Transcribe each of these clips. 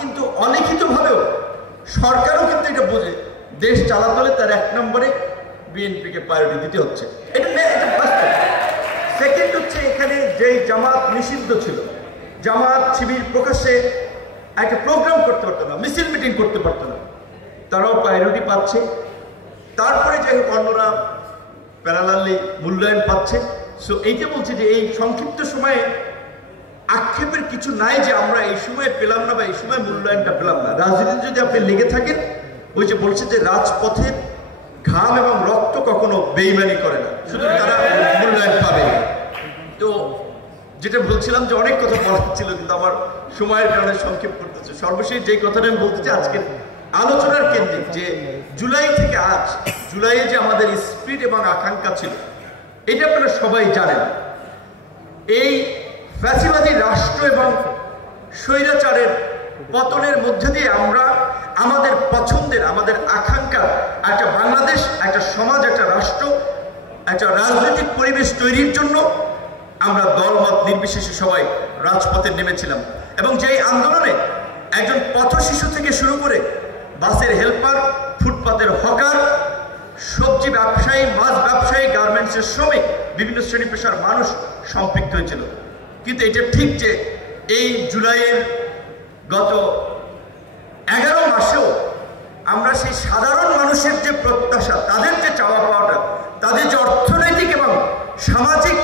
কিন্তু অলিখিতভাবেও সরকারও কিন্তু এটা বোঝে দেশ চালাতে হলে তার 1 নম্বরে বিএনপিকে প্রায়োরিটি দিতে হচ্ছে। এটা বাস্তব। সেকেন্ড হচ্ছে, এখানে যেই জামাত নিষিদ্ধ ছিল, জামাত শিবির প্রকাশ্যে একটা প্রোগ্রাম করতে পারতো না, মিছিল মিটিং করতে পারতো না, তারাও প্রায়োরিটি পাচ্ছে। তারপরে যাই হোক অন্যরা প্যারালালি মূল্যায়ন পাচ্ছে। সো এইটা বলছি যে এই সংক্ষিপ্ত সময়ে আক্ষেপের কিছু নাই যে আমরা এই সময় পেলাম না বা এই সময় মূল্যায়নটা পেলাম না। রাজনীতিতে যদি আপনি লেগে থাকেন, ওই যে বলছে যে রাজপথের ঘাম এবং রক্ত কখনো বেইমানি করে না, শুধু তারা মূল্যায়ন পাবে। তো যেটা বলছিলাম যে অনেক কথা বলার ছিল, কিন্তু আমার সময়ের কারণে সংক্ষেপ করতেছে। সর্বশেষ যে কথাটা আমি বলতে চাই, আজকের আলোচনার কেন্দ্রিক যে জুলাই থেকে আজ, জুলাইয়ে যে আমাদের স্পিরিট এবং আকাঙ্ক্ষা ছিল, এটা আপনারা সবাই জানেন। এই ফ্যাসিবাদী রাষ্ট্র এবং স্বৈরাচারের পতনের মধ্যে দিয়ে আমরা আমাদের পছন্দের, আমাদের আকাঙ্ক্ষা একটা বাংলাদেশ, একটা সমাজ, একটা রাষ্ট্র, একটা রাজনৈতিক পরিবেশ তৈরির জন্য আমরা দলমত নির্বিশেষে সবাই রাজপথে নেমেছিলাম। এবং যেই আন্দোলনে একজন পথ শিশু থেকে শুরু করে বাসের হেল্পার, ফুটপাতের হকার, সবজি ব্যবসায়ী, মাছ ব্যবসায়ী, গার্মেন্টসের শ্রমিক, বিভিন্ন শ্রেণী পেশার মানুষ সম্পৃক্ত হয়েছিল। কিন্তু এটা ঠিক যে এই জুলাইয়ের গত 11 মাসেও আমরা সেই সাধারণ মানুষের যে প্রত্যাশা, তাদের যে চাওয়া পাওয়াটা, তাদের যে অর্থনৈতিক এবং সামাজিক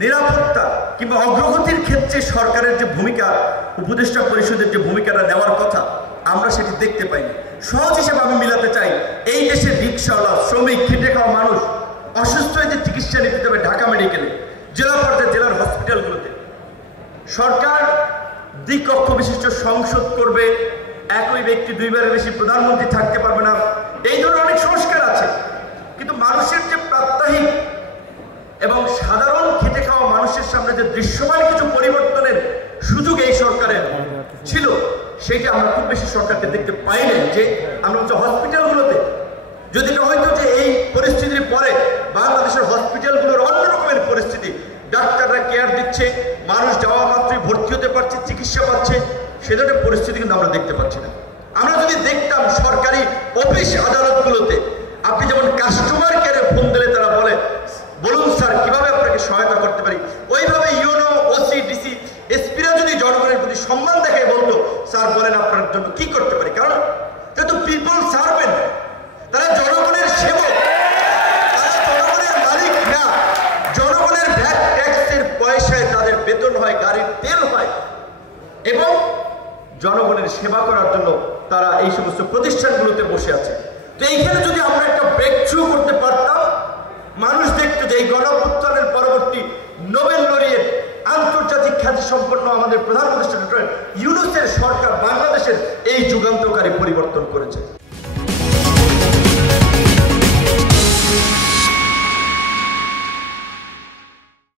নিরাপত্তা কিংবা অগ্রগতির ক্ষেত্রে সরকারের যে ভূমিকা, উপদেষ্টা পরিষদের যে ভূমিকাটা নেওয়ার কথা, আমরা সেটি দেখতে পাইনি। সহজ হিসেবে আমি মিলাতে চাই, এই দেশের রিক্সাওয়ালা, শ্রমিক, খেটে খাওয়া মানুষ অসুস্থ হয়ে যে চিকিৎসা নিতে হবে ঢাকা মেডিকেলে, জেলা পর্যায়ে জেলার হসপিটালগুলোতে, সরকার দ্বিকক্ষ বিশিষ্ট সংসদ করবে, একই ব্যক্তি 2 বারের বেশি প্রধানমন্ত্রী থাকতে পারবে না, এই ধরনের অনেক সংস্কার আছে। কিন্তু মানুষের যে প্রাত্যহিক এবং সাধারণ খেটে খাওয়া মানুষের সামনে যে দৃশ্যমান কিছু পরিবর্তনের সুযোগ এই সরকারের ছিল, সেটা আমরা খুব বেশি সরকারকে দেখতে পাইনি। যে আমরা হচ্ছে হসপিটালগুলোতে যদি না হয়তো যে এই পরিস্থিতির পরে বাংলাদেশের হসপিটালগুলোর অন্যরকমের পরিস্থিতি, ডাক্তাররা কেয়ার দিচ্ছে, মানুষ যাওয়া মাত্রই ভর্তি হতে পারছে, চিকিৎসা পাচ্ছে, সে ধরনের পরিস্থিতি কিন্তু আমরা দেখতে পাচ্ছি না। আমরা যদি দেখতাম সরকারি অফিস আদালতগুলোতে, আপনি যেমন কাস্টমার কেয়ারে ফোন দিলে তারা বলে, বলুন স্যার কিভাবে আপনাকে সহায়তা করতে পারি, ওইভাবে ইউনো, ওসি, ডিসি, এসপিরা যদি জনগণের প্রতি সম্মান দেখায় বলতো, স্যার বলেন আপনার জন্য কি করতে পারি। কারণ যেহেতু পিপল সার্ভেন্ট, তারা জনগণের সেবক, তারা জনগণের মালিক না। জনগণের ভ্যাট ট্যাক্সের পয়সায় তাদের বেতন হয়, গাড়ির তেল হয়, এবং জনগণের সেবা করার জন্য তারা এই সমস্ত প্রতিষ্ঠানগুলোতে বসে আছে। তো এইখানে যদি আমরা একটা ব্রেক থ্রু করতে পারতাম, মানুষ দেখতো যে এই গণঅভ্যুত্থানের পরবর্তী নোবেল লরিয়েট, আন্তর্জাতিক খ্যাতি সম্পন্ন আমাদের প্রধান উপদেষ্টা ডক্টর ইউনূসের সরকার বাংলাদেশের এই যুগান্তকারী পরিবর্তন করেছে।